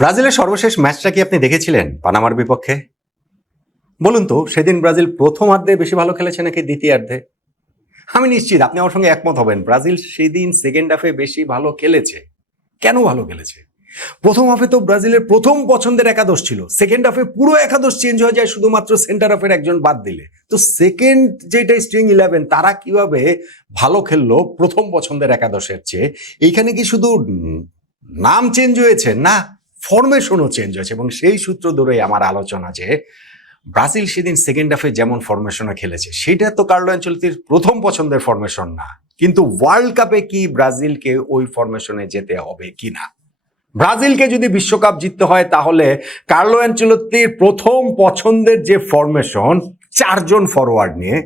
ব্রাজিলের সর্বশেষ ম্যাচটা কি আপনি দেখেছিলেন পানামার বিপক্ষে? বলুন তো সেদিন ব্রাজিল প্রথমার্ধে বেশি ভালো খেলেছে নাকি দ্বিতীয়ার্ধে? আমি নিশ্চিত আপনি আমার সঙ্গে একমত হবেন, ব্রাজিল সেদিন সেকেন্ড হাফে বেশি ভালো খেলেছে। কেন ভালো খেলেছে? প্রথম হাফে তো ব্রাজিলের প্রথম পছন্দের একাদশ ছিল, সেকেন্ড হাফে পুরো একাদশ চেঞ্জ হয়ে যায় শুধুমাত্র সেন্টার হাফের একজন বাদ দিলে। তো সেকেন্ড যেটা স্ট্রিং 11 তারা কিভাবে ভালো খেললো প্রথম পছন্দের একাদশের চেয়ে? এইখানে কি শুধু নাম চেঞ্জ হয়েছে? না, ফরমেশনও চেঞ্জ হয়েছে। এবং সেই সূত্র ধরেই আমার আলোচনা যে ব্রাজিল সেদিন সেকেন্ড হাফে যেমন ফরমেশনে খেলেছে সেটা তো কার্লো আনচেলত্তির প্রথম পছন্দের ফরমেশন না, কিন্তু ওয়ার্ল্ড কাপে কি ব্রাজিলকে ওই ফরমেশনে যেতে হবে কিনা? ব্রাজিলকে যদি বিশ্বকাপ জিততে হয় তাহলে কার্লো আনচেলত্তির প্রথম পছন্দের যে ফরমেশন, চারজন ফরওয়ার্ড নিয়ে,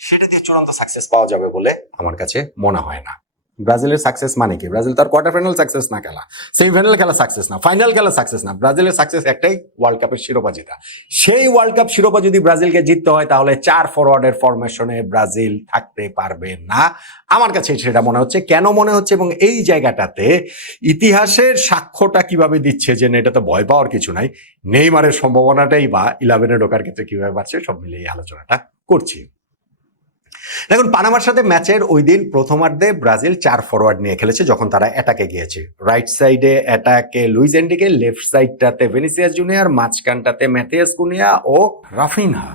সেটা দিয়ে চূড়ান্ত সাকসেস পাওয়া যাবে বলে আমার কাছে মনে হয় না। ব্রাজিলের সাকসেস মানে কি? ব্রাজিল তার কোয়ার্টার ফাইনাল সাকসেস না খেলা, সেমিফাইনাল খেলা সাকসেস না, ফাইনাল খেলা সাকসেস না, ব্রাজিলের সাকসেস একটাই, ওয়ার্ল্ড কাপের শিরোপা জেতা। সেই ওয়ার্ল্ড কাপ শিরোপা যদি ব্রাজিলকে জিততে হয় তাহলে চার ফরওয়ার্ডের ফরমেশনে ব্রাজিল থাকতে পারবে না। আমার কাছে সেটা মনে হচ্ছে। কেন মনে হচ্ছে এবং এই জায়গাটাতে ইতিহাসের সাক্ষ্যটা কিভাবে দিচ্ছে যে এটা তো ভয় পাওয়ার কিছু নাই, নেইমারের সম্ভাবনাটাই বা 11-এ ঢোকার ক্ষেত্রে কিভাবে বাড়ছে, সব মিলিয়ে এই আলোচনাটা করছি। দেখুন, পানামার সাথে ম্যাচের ওই দিন প্রথমার্ধে ব্রাজিল চার ফরওয়ার্ড নিয়ে খেলেছে যখন তারা অ্যাটাকে গিয়েছে। রাইট সাইডে অ্যাটাকে লুইস এনরিকে, লেফট সাইডটাতে ভিনিসিয়াস জুনিয়র, মাঝখানটাতে ম্যাথিয়াস কুনিয়া ও রাফিনহা।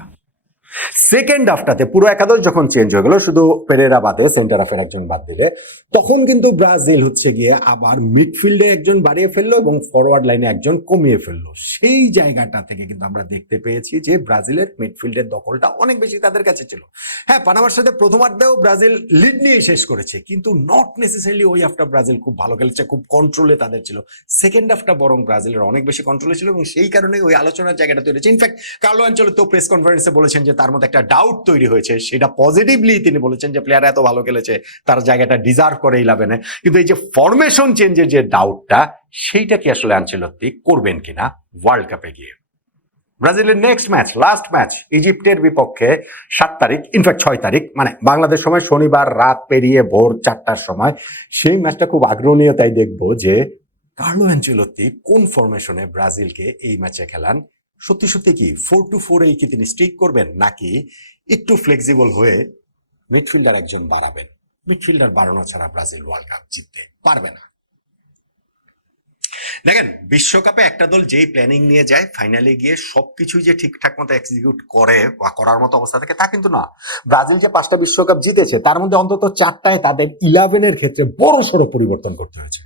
সেকেন্ড হাফটাতে পুরো একাদশ যখন চেঞ্জ হয়ে গেল, শুধু পেরেরা বাদে, সেন্টার হাফের একজন বাদ দিলে, তখন কিন্তু ব্রাজিল গিয়ে আবার মিডফিল্ডে একজন বাড়িয়ে ফেললো এবং ফরওয়ার্ড লাইনে একজন কমিয়ে ফেললো। সেই জায়গাটা থেকে কিন্তু আমরা দেখতে পেয়েছি যে ব্রাজিলের মিডফিল্ডের দখলটা অনেক বেশি তাদের কাছে ছিল। হ্যাঁ, পানামার সাথে প্রথমার্ধেও ব্রাজিল লিড নিয়ে শেষ করেছে, কিন্তু নট নেসেসারিলি ওই হাফটা ব্রাজিল খুব ভালো খেলেছে, খুব কন্ট্রোলে তাদের ছিল। সেকেন্ড হাফটা বরং ব্রাজিলের অনেক বেশি কন্ট্রোলে ছিল এবং সেই কারণে ওই আলোচনার জায়গাটা তৈরি হয়েছে। ইনফ্যাক্ট কার্লো আনচেলত্তি তো প্রেস কনফারেন্সে বলেছেন যে তার মধ্যে একটা ডাউট তৈরি হয়েছে, সেটা পজিটিভলি তিনি বলেছেন যে প্লেয়ার এত ভালো খেলেছে, তার জায়গাটা ডিজার্ভ করে 11-এ। কিন্তু এই যে ফরমেশন চেঞ্জের যে ডাউটটা, সেইটা কি আসলে আনচেলত্তি করবেন কিনা ওয়ার্ল্ড কাপে গিয়ে? ব্রাজিলের নেক্সট ম্যাচ, লাস্ট ম্যাচ ইজিপ্টের বিপক্ষে 7 তারিখ, ইনফ্যাক্ট 6 তারিখ, মানে বাংলাদেশ সময় শনিবার রাত পেরিয়ে ভোর 4টার সময়। সেই ম্যাচটা খুব আগ্রহ নিয়ে তাই দেখবো যে কার্লো আনচেলত্তি কোন ফরমেশনে ব্রাজিলকে এই ম্যাচে খেলান। সত্যি সত্যি কি 4-2-4 কি তিনি স্টিক করবেন, নাকি একটু ফ্লেক্সিবল হয়ে মিডফিল্ডার একজন বাড়াবেন? মিডফিল্ডার বাড়ানো ছাড়া ব্রাজিল ওয়ার্ল্ড কাপ জিততে পারবে না। দেখেন, বিশ্বকাপে একটা দল যেই প্ল্যানিং নিয়ে যায়, ফাইনালে গিয়ে সবকিছুই যে ঠিকঠাক মতো এক্সিকিউট করে বা করার মতো অবস্থা থাকে তা কিন্তু না। ব্রাজিল যে 5টা বিশ্বকাপ জিতেছে তার মধ্যে অন্তত 4টায় তাদের 11-এর ক্ষেত্রে বড় সড়ো পরিবর্তন করতে হয়েছে।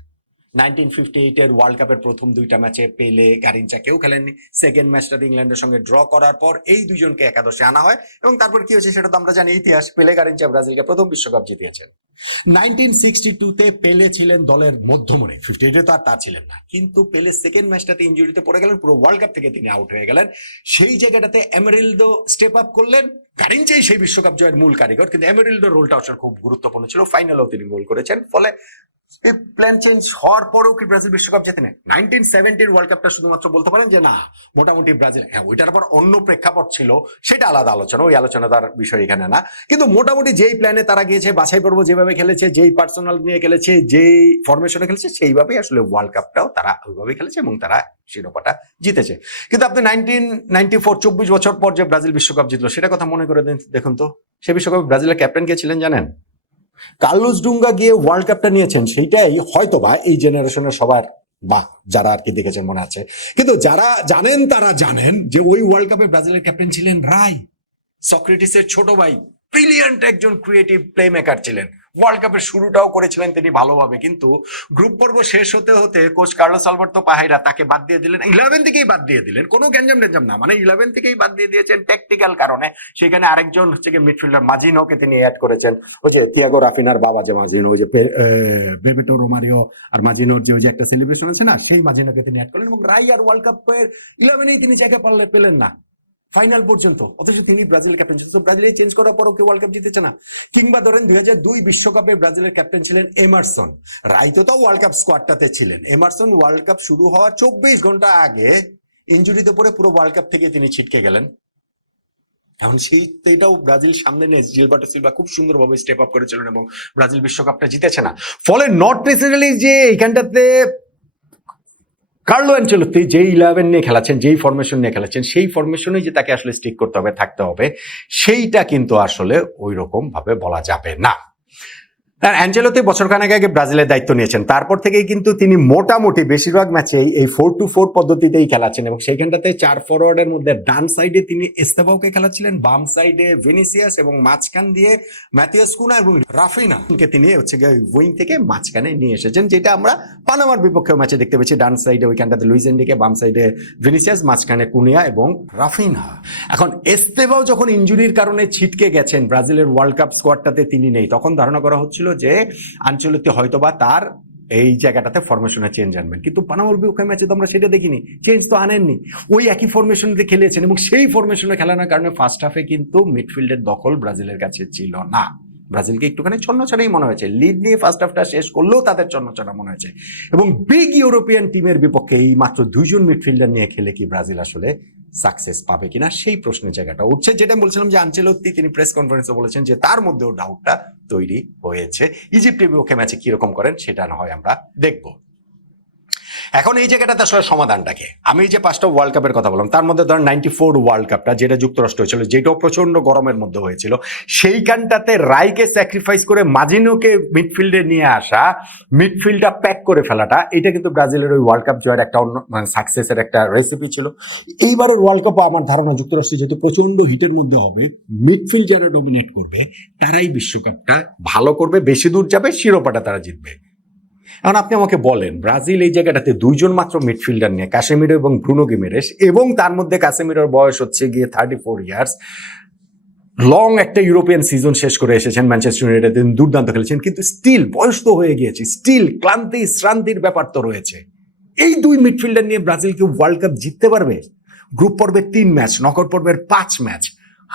1958-এর ওয়ার্ল্ড কাপের প্রথম 2টা ম্যাচে পেলে, গারিঞ্চা কেউ খেলেননি। সেকেন্ড ম্যাচটাতে ইংল্যান্ডের সঙ্গে ড্র করার পর এই দুজনকে একাদশে আনা হয় এবং তারপর কি হয়েছে সেটা তো আমরা জানি, ইতিহাস। পেলে, গারিঞ্চা ব্রাজিলকে প্রথম বিশ্বকাপ জিতিয়েছেন। 1962-তে পেলে ছিলেন দলের মধ্যমণি, 58-এ তো আর তা ছিলেন না, কিন্তু পেলে সেকেন্ড ম্যাচটাতে ইনজুরিতে পড়ে গেলেন, পুরো ওয়ার্ল্ড কাপ থেকে তিনি আউট হয়ে গেলেন। সেই জায়গাটাতে এমেরিলদো স্টেপ আপ করলেন। গারিঞ্চাই সেই বিশ্বকাপ জয়ের মূল কারিগর, কিন্তু এমেরিলদোর রোলটা আসলে খুব গুরুত্বপূর্ণ ছিল। ফাইনালেও তিনি গোল করেছেন। ফলে এই প্ল্যান চেঞ্জ হওয়ার পরেও কি ব্রাজিল বিশ্বকাপ জেতে নেয়? 1970-এর ওয়ার্ল্ড কাপটা শুধুমাত্র বলতে পারেন যে না, মোটামুটি ব্রাজিল, হ্যাঁ ওইটার পর অন্য প্রেক্ষাপট ছিল, সেটা আলাদা আলোচনা, ওই আলোচনা তার বিষয় এখানে না। কিন্তু মোটামুটি যেই প্ল্যানে তারা গিয়েছে, বাছাই পর্ব যেভাবে খেলেছে, যেই পার্সোনাল নিয়ে খেলেছে, যেই ফরমেশনে খেলেছে, সেইভাবেই আসলে ওয়ার্ল্ড কাপটাও তারা ওইভাবেই খেলেছে এবং তারা শিরোপাটা জিতেছে। কিন্তু আপনি 1994, 24 বছর পর যে ব্রাজিল বিশ্বকাপ জিতলো, সেটা কথা মনে করে দেখুন তো। সে বিশ্বকাপে ব্রাজিলের ক্যাপ্টেন কে ছিলেন জানেন? কার্লোস ডুঙ্গা গিয়ে ওয়ার্ল্ড কাপটা নিয়েছেন, সেইটাই হয়তোবা এই জেনারেশনের সবার, বা যারা আর কি দেখেছেন মনে আছে। কিন্তু যারা জানেন তারা জানেন যে ওই ওয়ার্ল্ড কাপে ব্রাজিলের ক্যাপ্টেন ছিলেন রাই, সক্রেটিসের ছোট ভাই। ব্রিলিয়ান্ট একজন ক্রিয়েটিভ প্লে মেকার ছিলেন। ওয়ার্ল্ড কাপের শুরুটাও করেছিলেন তিনি ভালোভাবে, কিন্তু গ্রুপ পর্ব শেষ হতে হতে কোচ কার্লোস আলবার্তো পাহেরা তাকে বাদ দিয়ে দিলেন। 11 থেকেই বাদ দিয়ে দিলেন, কোনো গ্যাঞ্জাম না, মানে 11 থেকেই বাদ দিয়ে দিয়েছেন টেকনিক্যাল কারণে। সেখানে আরেকজন মিডফিল্ডার মাজিনোকে তিনি অ্যাড করেছেন। ওই যে তিয়াগো রাফিনার বাবা যে মাজিনো, ওই যে বেবেটো রোমারিও আর মাজিনোর যে ওই যে একটা সেলিব্রেশন আছে না, সেই মাজিনোকে তিনি অ্যাড করলেন এবং রাই আর ওয়ার্ল্ড কাপের 11-এই তিনি জায়গা পেলেন না ফাইনাল পর্যন্ত, অথচ তিনি ব্রাজিলের ক্যাপ্টেন ছিলেন। তো ব্রাজিল চেঞ্জ করার পরও কেউ ওয়ার্ল্ড কাপ জিতেছে না। কিংবা ধরেন 2002 বিশ্বকাপে ব্রাজিলের ক্যাপ্টেন ছিলেন এমারসন। রাইতো তো ওয়ার্ল্ড কাপ স্কোয়াডটাতে ছিলেন। এমারসন ওয়ার্ল্ড কাপ শুরু হওয়ার 24 ঘন্টা আগে ইনজুরিতে পড়ে পুরো ওয়ার্ল্ড কাপ থেকে তিনি ছিটকে গেলেন। এখন সেইটাও ব্রাজিল সামনে নিয়ে জিলবার্টো সিলভা খুব সুন্দরভাবে স্টেপ আপ করেছিলেন এবং ব্রাজিল বিশ্বকাপটা জিতেছে না। ফলে নট নেসেসারিলি যে এইখানটাতে কার্লো অ্যানচেলত্তি যেই 11 নিয়ে খেলাচ্ছেন, যেই ফরমেশন নিয়ে খেলাচ্ছেন, সেই ফরমেশনেই যে তাকে আসলে স্টিক করতে হবে, থাকতে হবে, সেইটা কিন্তু আসলে ওই রকম ভাবে বলা যাবে না। অ্যাঞ্চেলোত্তি বছরখানেক আগে ব্রাজিলের দায়িত্ব নিয়েছেন, তারপর থেকেই কিন্তু তিনি মোটামুটি বেশিরভাগ ম্যাচেই এই 4-2-4 পদ্ধতিতেই খেলাচ্ছেন এবং সেইখানটাতে 4 ফরওয়ার্ডের মধ্যে ডান সাইডে তিনি এস্তেভাওকে খেলাচ্ছিলেন, বাম সাইডে ভিনিসিয়াস এবং মাঝখান দিয়ে ম্যাথিয়াস কুনা এবং রাফিনাকে তিনি হচ্ছে গিয়ে উইং থেকে মাঝখানে নিয়ে এসেছেন, যেটা আমরা পানামার বিপক্ষে ম্যাচে দেখতে পেয়েছি। ডান সাইডে ওইখানটাতে লুইস এনরিকে, বাম সাইডে ভিনিসিয়াস, মাঝখানে কুনিয়া এবং রাফিনা। এখন এস্তেভাও যখন ইনজুরির কারণে ছিটকে গেছেন, ব্রাজিলের ওয়ার্ল্ড কাপ স্কোয়াডটাতে তিনি নেই, তখন ধারণা করা হচ্ছিল যে আনচেলত্তি হয়তোবা তার এই জায়গাটাতে ফরমেশনে চেঞ্জ আনবেন, কিন্তু পানামার বিপক্ষে ম্যাচে তো আমরা সেটা দেখিনি, চেঞ্জ তো আনেননি, ওই একই ফরমেশনে খেলেছেন এবং সেই ফরমেশনে খেলানোর কারণে ফার্স্ট হাফে কিন্তু মিডফিল্ডের দখল ব্রাজিলের কাছে ছিল না। ব্রাজিলকে একটুখানি ছন্নছাড়াই মনে হয়েছে, লিড নিয়ে ফার্স্ট হাফটা শেষ করলেও তাদের ছন্নছাড়া মনে হয়েছে। এবং বিগ ইউরোপিয়ান টিমের বিপক্ষে এই মাত্র 2 জন মিডফিল্ডার নিয়ে খেলে কি ব্রাজিল আসলে সাকসেস পাবে কিনা, সেই প্রশ্নের জায়গাটা উঠছে। যেটা বলছিলাম যে আনচেলত্তি তিনি প্রেস কনফারেন্সে বলেছেন যে তার মধ্যেও ডাউটটা তৈরি হয়েছে। ইজিপ্টের বিপক্ষে ম্যাচে কিরকম করেন সেটা না হয় আমরা দেখবো। এখন এই জায়গাটাতে আসলে সমাধানটাকে, আমি যে 5টা ওয়ার্ল্ড কাপের কথা বললাম, তার মধ্যে ধরেন 94 ওয়ার্ল্ড কাপটা যেটা যুক্তরাষ্ট্র হয়েছিল, যেটাও প্রচন্ড গরমের মধ্যে হয়েছিল, সেইখানটাতে রাইকে স্যাক্রিফাইস করে মাজিনোকে মিডফিল্ডে নিয়ে আসা, মিডফিল্ডটা প্যাক করে ফেলাটা, এটা কিন্তু ব্রাজিলের ওই ওয়ার্ল্ড কাপ জয়ের একটা অন্য মানে সাকসেসের একটা রেসিপি ছিল। এইবারের ওয়ার্ল্ড কাপও আমার ধারণা যুক্তরাষ্ট্র যেহেতু প্রচন্ড হিটের মধ্যে হবে, মিডফিল্ড যারা ডমিনেট করবে তারাই বিশ্বকাপটা ভালো করবে, বেশি দূর যাবে, শিরোপাটা তারা জিতবে। এখন আপনি আমাকে বলেন, ব্রাজিল এই জায়গাটাতে 2 জন মাত্র মিডফিল্ডার নিয়ে, কাসেমিরো এবং ব্রুনো গিমেরেস, এবং তার মধ্যে কাসেমিরোর বয়স হচ্ছে গিয়ে 34 ইয়ার্স, লং একটা ইউরোপিয়ান সিজন শেষ করে এসেছেন, ম্যানচেস্টার ইউনাইটেড দুর্দান্ত খেলেছেন, কিন্তু স্টিল বয়স তো হয়ে গিয়েছে, স্টিল ক্লান্তি শ্রান্তির ব্যাপার তো রয়েছে। এই 2 মিডফিল্ডার নিয়ে ব্রাজিল কি ওয়ার্ল্ড কাপ জিততে পারবে? গ্রুপ পর্বের 3 ম্যাচ, নকআউট পর্বের 5 match,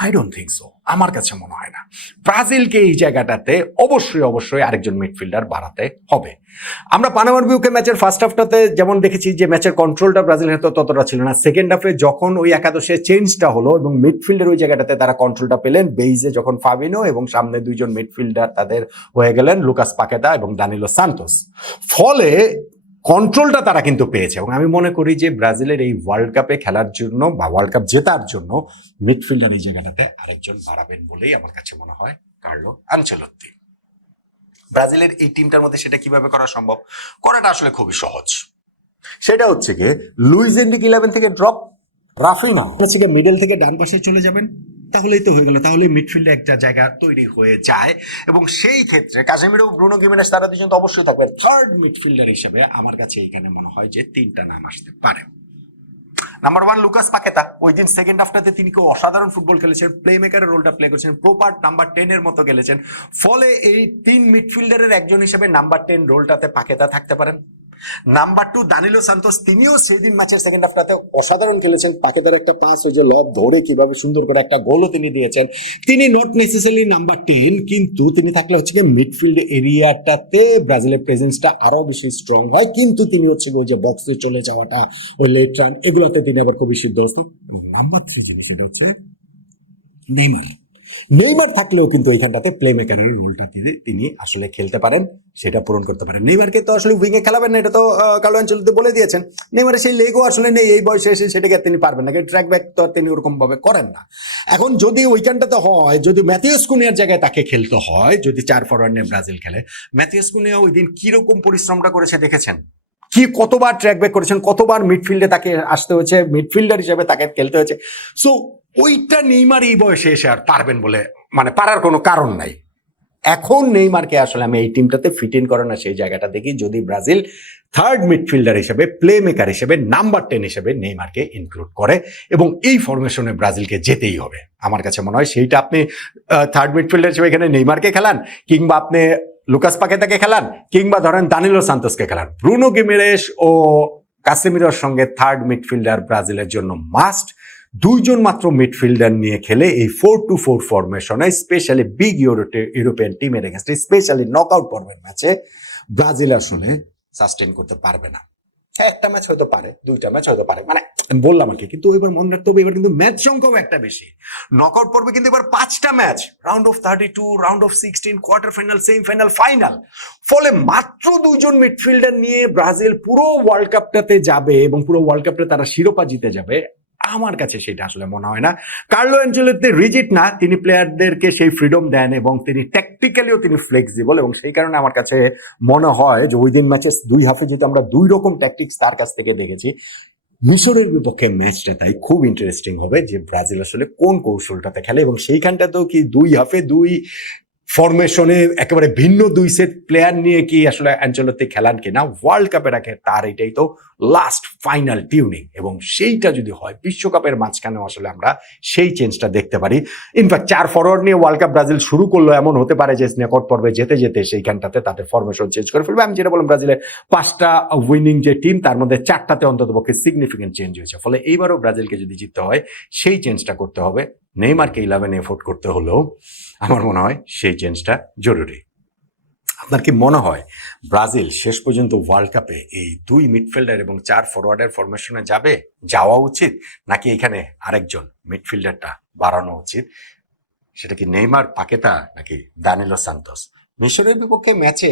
I don't think so, আমার কাছে মনে হয় না। ব্রাজিলকে এই জায়গাটাতে অবশ্যই আরেকজন মিডফিল্ডার বাড়াতে হবে। আমরা পানামার বিপক্ষে ম্যাচের ফার্স্ট হাফটাতে যেমন দেখেছি যে ম্যাচের কন্ট্রোলটা ব্রাজিলের হাতে ততটা ছিল না, সেকেন্ড হাফে যখন ওই একাদশে চেঞ্জটা হলো এবং মিডফিল্ডের ওই জায়গাটাতে তারা কন্ট্রোলটা পেলেন, বেইজে যখন ফাবিনো এবং সামনে 2 জন মিডফিল্ডার তাদের হয়ে গেলেন লুকাস পাকেতা এবং দানিলো সান্তোস, ফলে কন্ট্রোলটা তারা কিন্তু পেয়েছে। এবং আমি মনে করি যে ব্রাজিলের এই ওয়ার্ল্ড কাপে খেলার জন্য বা ওয়ার্ল্ড কাপ জেতার জন্য মিডফিল্ডার এই জায়গাটাতে আরেকজন বাড়াবেন বলেই আমার কাছে মনে হয় কার্লো আনচেলত্তি। ব্রাজিলের এই টিমটার মধ্যে সেটা কিভাবে করা সম্ভব, করাটা আসলে খুবই সহজ। সেটা হচ্ছে গিয়ে লুইস এনরিকে 11 থেকে ড্রপ, রাফিনা হচ্ছে গিয়ে মিডল থেকে ডান পাশে চলে যাবেন, তাহলেই তো হয়ে গেল, তাহলে মিডফিল্ডে একটা জায়গা তৈরি হয়ে যায়। এবং সেই ক্ষেত্রে কাসেমিরো, ব্রুনো গিমেরেস তারা 2জন তো অবশ্যই থাকবেন। থার্ড মিডফিল্ডার হিসেবে আমার কাছে এইখানে মনে হয় যে 3টা নাম আসতে পারে। নাম্বার 1 লুকাস পাকেতা, ওই দিন সেকেন্ড হাফটাতে তিনি খুব অসাধারণ ফুটবল খেলেছেন, প্লে মেকারের রোলটা প্লে করেছেন, প্রপার নাম্বার 10 এর মতো খেলেছেন, ফলে এই 3 মিডফিল্ডারের একজন হিসেবে নাম্বার 10 রোলটাতে পাকেতা থাকতে পারেন। নাম্বার 2 দানিলো সান্তোস, তিনিও সেদিন ম্যাচের সেকেন্ড হাফটাতে অসাধারণ খেলেছেন, পাকেতার একটা পাস, ওই যে লব ধরে কিভাবে সুন্দর করে একটা গোলও তিনি দিয়েছেন, তিনি নট নেসেসারিলি নাম্বার 10, কিন্তু তিনি থাকলে হচ্ছে গিয়ে মিডফিল্ড এরিয়াটাতে ব্রাজিলের প্রেজেন্সটা আরো বেশি স্ট্রং হয়, কিন্তু তিনি হচ্ছে ওই যে বক্সে চলে যাওয়াটা, ওই লেট রান, এগুলোতে তিনি আবার খুবই সিদ্ধহস্ত। এবং নাম্বার 3 জিনিস, সেটা হচ্ছে নেইমার থাকলেও কিন্তু এইখানটাতে প্লে মেকারের রোলটা তিনি আসলে খেলতে পারেন, সেটা পূরণ করতে পারেন। নেইমারকে তো আসলে উইংয়ে খেলাবেন না, এটা তো কার্লো আনচেলত্তি বলে দিয়েছেন। নেইমারের সেই লেগও আসলে নেই, এই বয়সে এসে সেটাকে তিনি পারবেন না, ট্র্যাক ব্যাক তো তিনি ওরকম ভাবে করেন না। এখন যদি ওইখানটাতে হয়, যদি ম্যাথিয়াস কুনিয়ার জায়গায় তাকে খেলতে হয়, যদি 4 ফরওয়ার্ড নিয়ে ব্রাজিল খেলে, ম্যাথিয়াস কুনিয়া ওই দিন কিরকম পরিশ্রমটা করেছে দেখেছেন, কি কতবার ট্র্যাক ব্যাক করেছেন, কতবার মিডফিল্ডে তাকে আসতে হয়েছে, মিডফিল্ডার হিসেবে তাকে খেলতে হয়েছে। সো ওইটা নেইমার এই বয়সে এসে আর পারবেন বলে মানে পারার কোনো কারণ নাই। এখন নেইমারকে আসলে আমি এই টিমটাতে ফিট ইন করে না সেই জায়গাটা দেখি, যদি ব্রাজিল থার্ড মিডফিল্ডার হিসেবে, প্লে মেকার হিসেবে, নাম্বার 10 হিসেবে নেইমারকে ইনক্লুড করে, এবং এই ফরমেশনে ব্রাজিলকে যেতেই হবে। আমার কাছে মনে হয় সেইটা আপনি থার্ড মিডফিল্ডার হিসেবে এখানে নেইমারকে খেলান, কিংবা আপনি লুকাস পাকেতাকে খেলান, কিংবা ধরেন দানিলো সান্তোসকে খেলান, ব্রুনো গিমেরেস ও কাসেমিরোর সঙ্গে থার্ড মিডফিল্ডার ব্রাজিলের জন্য মাস্ট। 2 জন মাত্র মিডফিল্ডার নিয়ে খেলে এই 4-2-4 ফরমেশনে, স্পেশালি বিগ ইউরোপিয়ান টিমের এগেইনস্টে, স্পেশালি নকআউট পর্বের ম্যাচে ব্রাজিল আসলে সাস্টেইন করতে পারবে না। হ্যাঁ, একটা ম্যাচ হয়তো পারে, দুইটা ম্যাচ হয়তো পারে, মানে আমি বললাম আর কি। কিন্তু এবার মনে রাখতে হবে, এবার কিন্তু ম্যাচ সংখ্যাও একটা বেশি। নকআউট পর্বে কিন্তু এবার 5টা match, round of 32, round of 16, quarter final, semifinal, final. ফলে মাত্র 2জন মিডফিল্ডার নিয়ে ব্রাজিল পুরো ওয়ার্ল্ড কাপটাতে যাবে এবং পুরো ওয়ার্ল্ড কাপটা তারা শিরোপা জিতে যাবে, আমার কাছে সেটা আসলে মনে হয় না। কার্লো অ্যাঞ্চেলোত্তি রিজিড না, তিনি প্লেয়ারদেরকে সেই ফ্রিডম দেন এবং তিনি ট্যাকটিক্যালিও তিনি ফ্লেক্সিবল, এবং সেই কারণে আমার কাছে মনে হয় যে উইদিন ম্যাচেস 2 হাফে যেহেতু আমরা 2 রকম ট্যাকটিক্স তার কাছ থেকে দেখেছি, মিশরের বিপক্ষে ম্যাচটা তাই খুব ইন্টারেস্টিং হবে যে ব্রাজিল আসলে কোন কৌশলটাতে খেলে, এবং সেইখানটাতেও কি 2 হাফে 2 ফরমেশনে একেবারে ভিন্ন 2 সেট প্লেয়ার নিয়ে কি আসলে অ্যাঞ্চেলোত্তি খেলান কিনা ওয়ার্ল্ড কাপে রাখে, তার এটাই তো লাস্ট ফাইনাল টিউনিং, এবং সেইটা যদি হয় বিশ্বকাপের মাঝখানে আসলে আমরা সেই চেঞ্জটা দেখতে পারি। ইনফ্যাক্ট 4 ফরওয়ার্ড নিয়ে ওয়ার্ল্ড কাপ ব্রাজিল শুরু করলো, এমন হতে পারে যে স্নেকআউট পর্বে যেতে যেতে সেইখানটাতে তাদের ফরমেশন চেঞ্জ করে ফেলবে। আমি যেটা বললাম, ব্রাজিলের 5টা উইনিং যে টিম, তার মধ্যে 4টাতে অন্ততপক্ষে সিগনিফিকেন্ট চেঞ্জ হয়েছে। ফলে এইবারও ব্রাজিলকে যদি জিততে হয় সেই চেঞ্জটা করতে হবে। নেইমারকে 11 এফোর্ট করতে হলেও আমার মনে হয় সেই চেঞ্জটা জরুরি। আপনার কি মনে হয় ব্রাজিল শেষ পর্যন্ত ওয়ার্ল্ড কাপে এই 2 মিডফিল্ডার এবং 4 ফরওয়ার্ডের ফরমেশনে যাওয়া উচিত, নাকি এখানে আরেকজন মিডফিল্ডারটা বাড়ানো উচিত? সেটা কি নেইমার, পাকেতা, নাকি দানিলো সান্তোস? মিশরের বিপক্ষে ম্যাচে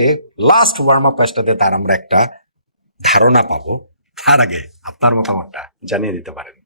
লাস্ট ওয়ার্ম আপ ম্যাচটাতে তার আমরা একটা ধারণা পাবো। তার আগে আপনার মতামতটা জানিয়ে দিতে পারেন।